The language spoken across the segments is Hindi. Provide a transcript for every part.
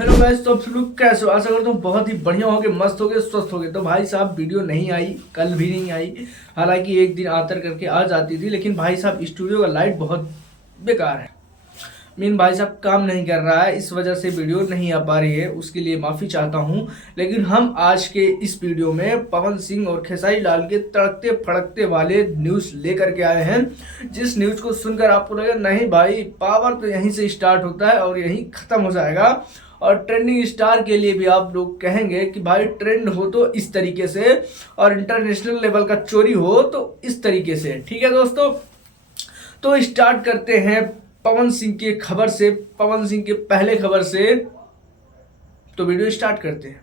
हेलो गाइस, तो आप सब लोग कैसे हो? आशा करता हूँ बहुत ही बढ़िया होगे, मस्त होगे, स्वस्थ होगे। तो भाई साहब वीडियो नहीं आई, कल भी नहीं आई। हालांकि एक दिन आतर करके आ जाती थी, लेकिन भाई साहब स्टूडियो का लाइट बहुत बेकार है। मीन भाई साहब काम नहीं कर रहा है, इस वजह से वीडियो नहीं आ पा रही है। उसके लिए माफ़ी चाहता हूँ। लेकिन हम आज के इस वीडियो में पवन सिंह और खेसारी लाल के तड़कते फड़कते वाले न्यूज़ लेकर के आए हैं। जिस न्यूज़ को सुनकर आपको लगेगा नहीं भाई, पावर तो यहीं से स्टार्ट होता है और यहीं ख़त्म हो जाएगा। और ट्रेंडिंग स्टार के लिए भी आप लोग कहेंगे कि भाई ट्रेंड हो तो इस तरीके से, और इंटरनेशनल लेवल का चोरी हो तो इस तरीके से। ठीक है दोस्तों, तो स्टार्ट करते हैं पवन सिंह की खबर से, पवन सिंह के पहले खबर से। तो वीडियो स्टार्ट करते हैं।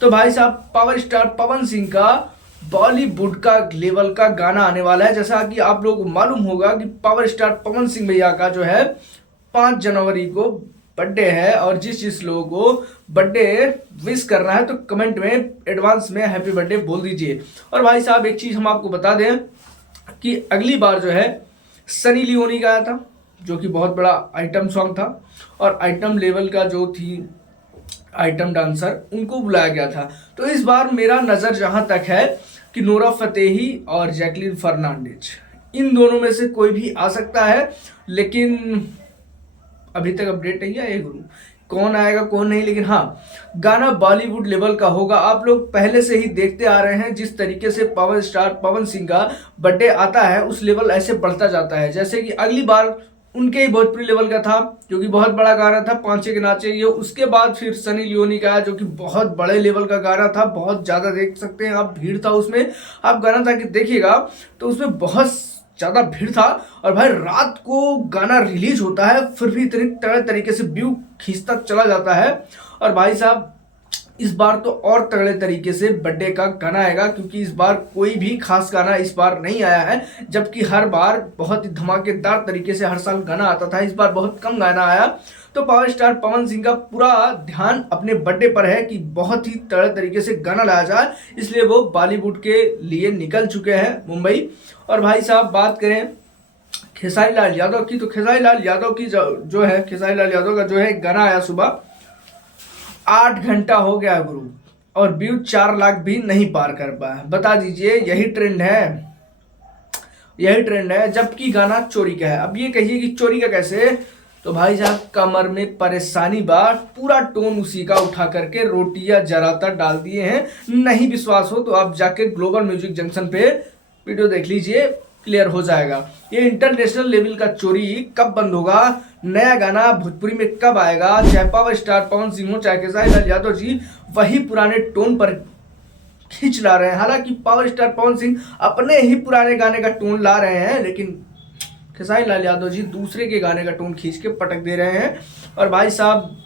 तो भाई साहब, पावर स्टार पवन सिंह का बॉलीवुड का लेवल का गाना आने वाला है। जैसा कि आप लोगों को मालूम होगा कि पावर स्टार पवन सिंह भैया का जो है 5 जनवरी को बर्थडे है। और जिस जिस लोगों को बर्थडे विश करना है तो कमेंट में एडवांस में हैप्पी बर्थडे बोल दीजिए। और भाई साहब, एक चीज़ हम आपको बता दें कि अगली बार जो है सनी लियोनी गाया था, जो कि बहुत बड़ा आइटम सॉन्ग था। और आइटम लेवल का जो थी आइटम डांसर, उनको बुलाया गया था। तो इस बार मेरा नज़र जहाँ तक है कि नोरा फतेही और जैकलीन फर्नांडिज, इन दोनों में से कोई भी आ सकता है। लेकिन अभी तक अपडेट नहीं आया गुरु, कौन आएगा कौन नहीं। लेकिन हाँ, गाना बॉलीवुड लेवल का होगा। आप लोग पहले से ही देखते आ रहे हैं, जिस तरीके से पावर स्टार पवन सिंह का बर्थडे आता है उस लेवल ऐसे बढ़ता जाता है। जैसे कि अगली बार उनके ही भोजपुरी लेवल का था, जो कि बहुत बड़ा गाना था, पांचे के नाचे ये। उसके बाद फिर सनी लियोनी का, जो कि बहुत बड़े लेवल का गाना था, बहुत ज़्यादा देख सकते हैं आप, भीड़ था उसमें। आप गाना था कि देखिएगा तो उसमें बहुत ज़्यादा भीड़ था। और भाई रात को गाना रिलीज होता है, फिर भी इतने तगड़े तरीके से व्यू खींचता चला जाता है। और भाई साहब, इस बार तो और तगड़े तरीके से बर्थडे का गाना आएगा, क्योंकि इस बार कोई भी खास गाना इस बार नहीं आया है। जबकि हर बार बहुत ही धमाकेदार तरीके से हर साल गाना आता था, इस बार बहुत कम गाना आया। तो पावर स्टार पवन सिंह का पूरा ध्यान अपने बर्थडे पर है कि बहुत ही तगड़े तरीके से गाना लाया जाए, इसलिए वो बॉलीवुड के लिए निकल चुके हैं मुंबई। और भाई साहब, बात करें खेसारी लाल यादव की, तो खेसारी लाल यादव की जो है, खेसारी लाल यादव का जो है गाना आया सुबह, 8 घंटा हो गया गुरु, और व्यू 4 लाख भी नहीं पार कर पाया। बता दीजिए, यही ट्रेंड है, यही ट्रेंड है। जबकि गाना चोरी का है। अब ये कहिए कि चोरी का कैसे? तो भाई साहब, कमर में परेशानी बार पूरा टोन उसी का उठा करके रोटियां जराता डाल दिए हैं। नहीं विश्वास हो तो आप जाके ग्लोबल म्यूजिक जंक्शन पे वीडियो देख लीजिए, क्लियर हो जाएगा। ये इंटरनेशनल लेवल का चोरी कब बंद होगा? नया गाना भोजपुरी में कब आएगा? चाहे पावर स्टार पवन सिंह हो, चाहे खेसारी लाल यादव जी, वही पुराने टोन पर खींच ला रहे हैं। हालांकि पावर स्टार पवन सिंह अपने ही पुराने गाने का टोन ला रहे हैं, लेकिन खेसारी लाल यादव जी दूसरे के गाने का टोन खींच के पटक दे रहे हैं। और भाई साहब,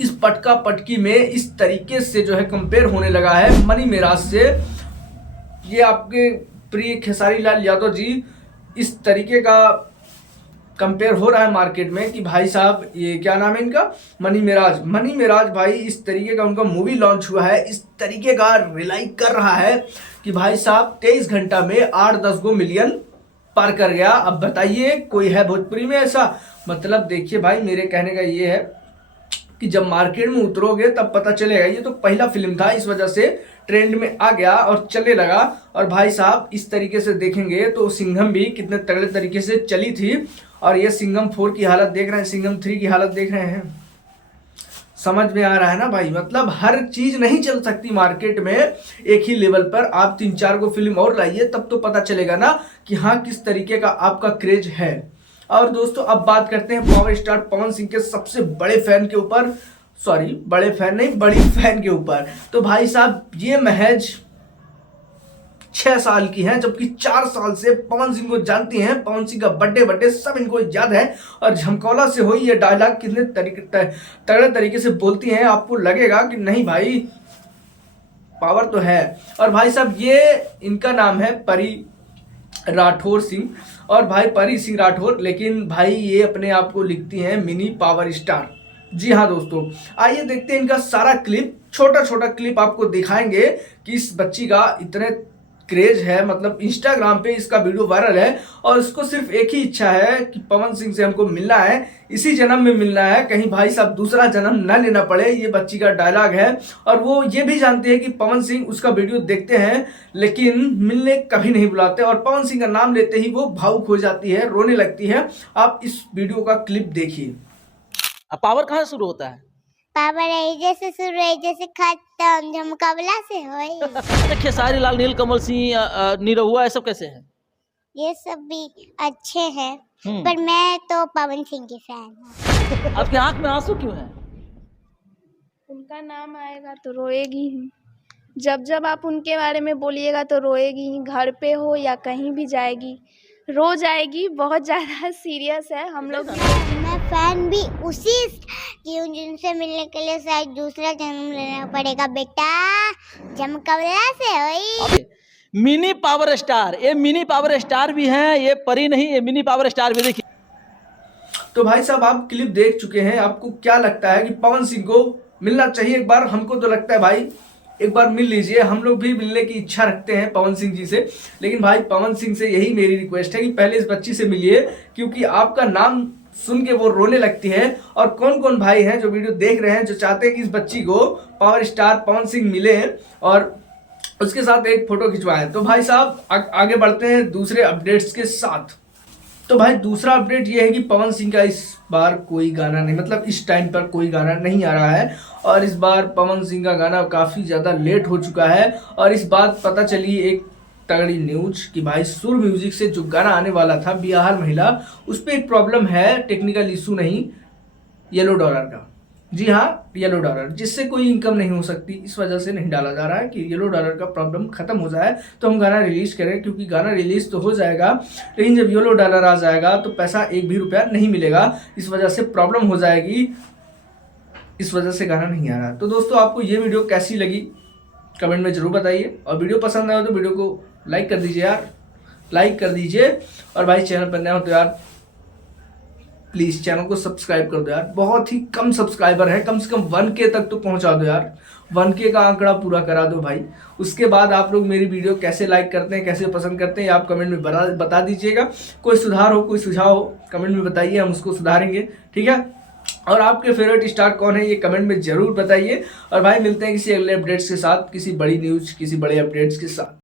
इस पटका पटकी में इस तरीके से जो है कंपेयर होने लगा है मनी मेराज से। ये आपके प्रिय खेसारी लाल यादव जी, इस तरीके का कंपेयर हो रहा है मार्केट में कि भाई साहब, ये क्या नाम है इनका, मनी मेराज। मनी मेराज भाई, इस तरीके का उनका मूवी लॉन्च हुआ है, इस तरीके का रिलाई कर रहा है कि भाई साहब 23 घंटा में 8-10 गो मिलियन पार कर गया। अब बताइए, कोई है भोजपुरी में ऐसा? मतलब देखिए भाई, मेरे कहने का ये है कि जब मार्केट में उतरोगे तब पता चलेगा। ये तो पहला फिल्म था, इस वजह से ट्रेंड में आ गया और चलने लगा। और भाई साहब, इस तरीके से देखेंगे तो सिंघम भी कितने तगड़े तरीके से चली थी। और ये सिंघम 4 की हालत देख रहे हैं, सिंघम 3 की हालत देख रहे हैं। समझ में आ रहा है ना भाई? मतलब हर चीज नहीं चल सकती मार्केट में एक ही लेवल पर। आप 3-4 को फिल्म और लाइए, तब तो पता चलेगा ना कि हाँ, किस तरीके का आपका क्रेज है। और दोस्तों, अब बात करते हैं पावर स्टार पवन सिंह के सबसे बड़े फैन के ऊपर, सॉरी बड़े फैन नहीं, बड़ी फैन के ऊपर। तो भाई साहब, ये महज 6 साल की हैं, जबकि 4 साल से पवन सिंह को जानती हैं। पवन सिंह का बर्थडे सब इनको याद है। और झमकौला से हुई ये डायलॉग कितने तगड़े तरीके से बोलती हैं, आपको लगेगा कि नहीं भाई, पावर तो है। और भाई साहब, ये इनका नाम है परी राठौर सिंह, और भाई परी सिंह राठौर, लेकिन भाई ये अपने आप को लिखती हैं मिनी पावर स्टार। जी हाँ दोस्तों, आइए देखते हैं इनका सारा क्लिप। छोटा छोटा क्लिप आपको दिखाएंगे कि इस बच्ची का इतने क्रेज है, मतलब इंस्टाग्राम पे इसका वीडियो वायरल है और उसको सिर्फ एक ही इच्छा है कि पवन सिंह से हमको मिलना है, इसी जन्म में मिलना है, कहीं भाई साहब दूसरा जन्म ना लेना पड़े। ये बच्ची का डायलॉग है और वो ये भी जानती है कि पवन सिंह उसका वीडियो देखते हैं लेकिन मिलने कभी नहीं बुलाते और पवन सिंह का नाम लेते ही वो भावुक हो जाती है, रोने लगती है। आप इस वीडियो का क्लिप देखिए। पावर कहाँ से शुरू होता है? पावर एजे से शुरू एजे से खत्म, जो मुकाबला से होई। खेसारी लाल, नीलकमल सिंह, निरहुआ, ये सब कैसे हैं? ये सब भी अच्छे हैं, पर मैं तो पवन सिंह की फैन हूँ। आपकी आंख में आंसू क्यों है? उनका नाम आएगा तो रोएगी ही। जब जब आप उनके बारे में बोलिएगा तो रोएगी ही, घर पे हो या कहीं भी जाएगी रो जाएगी। बहुत ज़्यादा सीरियस है हम लोग। मैं फैन भी उसी की हूँ जिनसे मिलने के लिए शायद दूसरा जन्म लेना पड़ेगा बेटा, जब मुकाबला से होई। मिनी पावर स्टार, ये मिनी पावर स्टार भी हैं, ये परी नहीं, ये मिनी पावर स्टार भी। देखिए तो भाई साहब आप क्लिप देख चुके हैं, आपको क्या लगता है कि पवन सिंह को मिलना चाहिए एक बार? हमको तो लगता है भाई एक बार मिल लीजिए, हम लोग भी मिलने की इच्छा रखते हैं पवन सिंह जी से। लेकिन भाई पवन सिंह से यही मेरी रिक्वेस्ट है कि पहले इस बच्ची से मिलिए, क्योंकि आपका नाम सुन के वो रोने लगती है। और कौन कौन भाई हैं जो वीडियो देख रहे हैं जो चाहते हैं कि इस बच्ची को पावर स्टार पवन सिंह मिले और उसके साथ एक फोटो खिंचवाएं? तो भाई साहब आगे बढ़ते हैं दूसरे अपडेट्स के साथ। तो भाई दूसरा अपडेट ये है कि पवन सिंह का इस बार कोई गाना नहीं, मतलब इस टाइम पर कोई गाना नहीं आ रहा है और इस बार पवन सिंह का गाना काफ़ी ज़्यादा लेट हो चुका है। और इस बात पता चली एक तगड़ी न्यूज कि भाई सुर म्यूजिक से जो गाना आने वाला था बिहार महिला, उस पर एक प्रॉब्लम है, टेक्निकल इशू नहीं, येलो डॉलर का। जी हाँ, येलो डॉलर, जिससे कोई इनकम नहीं हो सकती, इस वजह से नहीं डाला जा रहा है कि येलो डॉलर का प्रॉब्लम खत्म हो जाए तो हम गाना रिलीज करें, क्योंकि गाना रिलीज तो हो जाएगा लेकिन जब येलो डॉलर आ जाएगा तो पैसा एक भी रुपया नहीं मिलेगा, इस वजह से प्रॉब्लम हो जाएगी, इस वजह से गाना नहीं आ रहा। तो दोस्तों आपको ये वीडियो कैसी लगी कमेंट में जरूर बताइए और वीडियो पसंद आया तो वीडियो को लाइक कर दीजिए यार, लाइक कर दीजिए। और भाई चैनल पर नया हो तो यार प्लीज़ चैनल को सब्सक्राइब कर दो यार, बहुत ही कम सब्सक्राइबर है, कम से कम 1K तक तो पहुंचा दो यार, 1K का आंकड़ा पूरा करा दो भाई। उसके बाद आप लोग मेरी वीडियो कैसे लाइक करते हैं, कैसे पसंद करते हैं, आप कमेंट में बता दीजिएगा। कोई सुधार हो, कोई सुझाव हो, कमेंट में बताइए, हम उसको सुधारेंगे, ठीक है। और आपके फेवरेट स्टार कौन है ये कमेंट में जरूर बताइए। और भाई मिलते हैं किसी अगले अपडेट्स के साथ, किसी बड़ी न्यूज, किसी बड़े अपडेट्स के साथ।